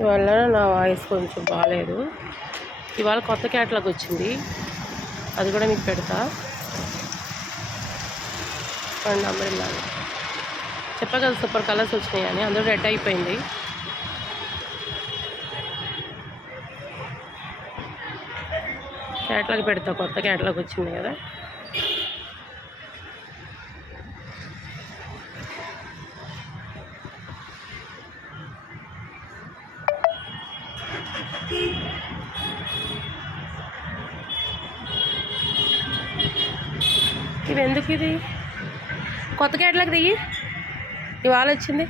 ఇవాళ నా వాయిస్ కొంచెం బాగాలేదు. ఇవాళ కొత్త క్యాటలాగ్ వచ్చింది, అది కూడా మీకు పెడతా. అండ్ అంబ్రెల్లా చెప్పా కదా సూపర్ కలర్స్ వచ్చినాయని, అందులో రెడ్ అయిపోయింది. క్యాటలాగ్ పెడతా, కొత్త క్యాటలాగ్ వచ్చింది కదా. ఇవి ఎందుకు, ఇది కొత్త క్యాటలాగ్ దిగి ఇవాళ వచ్చింది.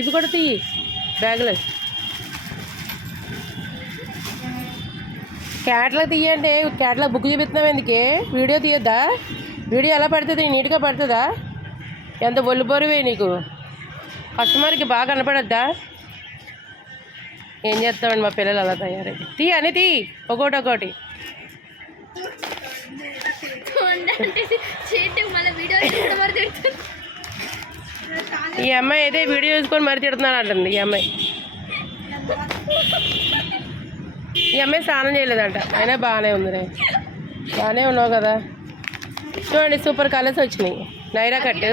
ఇవి కూడా తీయి బ్యాగులో. క్యాటలాగ్ తీయండి, క్యాటలాగ్ బుక్ చూపిస్తున్నావు ఎందుకే? వీడియో తీయద్దా? వీడియో ఎలా పడుతుంది? నీట్గా పడుతుందా? ఎంత ఒళ్ళు బరువే నీకు, కస్టమర్కి బాగా కనపడద్దా? ఏం చేస్తామండి మా పిల్లలు అలా తయారై. తీ అని తీ ఒకటి. ఈ అమ్మాయి అయితే వీడియో చూసుకొని మరి తిడుతున్నాను అంటుంది. ఈ అమ్మాయి స్నానం చేయలేదంట, అయినా బాగానే ఉంది. బాగానే ఉన్నావు కదా. చూడండి సూపర్ కలర్స్ వచ్చినాయి. నైరా కట్టు,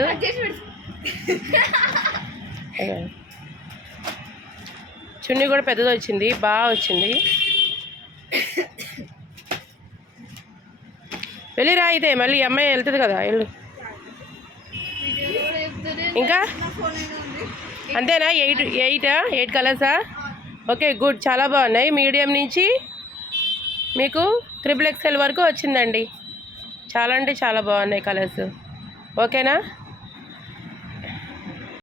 చున్నీ కూడా పెద్దది వచ్చింది, బాగా వచ్చింది. వెళ్ళిరా అయితే, మళ్ళీ ఈ అమ్మాయి వెళ్తుంది కదా, వెళ్ళు. ఇంకా అంతేనా? 8 కలర్సా? ఓకే గుడ్, చాలా బాగున్నాయి. మీడియం నుంచి మీకు XXL వరకు వచ్చిందండి. చాలా అంటే చాలా బాగున్నాయి కలర్స్. ఓకేనా?